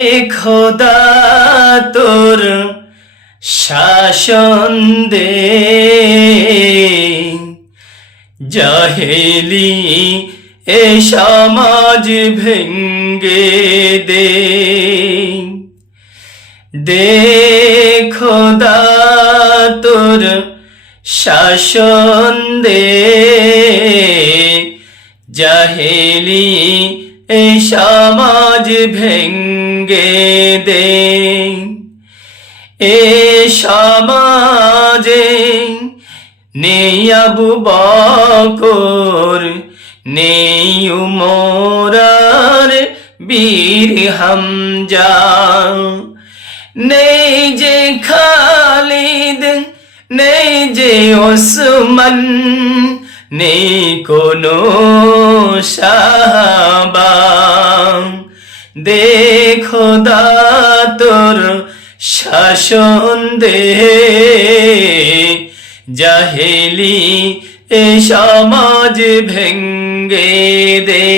এ খোদা তোর শাসন দে, জাহেলি এ সমাজ ভেঙ্গে দে। দে খোদা তোর শাসন দে, জাহেলি এ সমাজ ভেঙ্গে দে। এ সমাজে নেই আবু বকর, নেই উমর আর বীর হামজা, নেই যে খালিদ, নেই যে ওসমান, নেই কোনো সাহাবা। দে খোদা তোর শাসন দে, জাহেলি এ সমাজ ভেঙ্গে দে।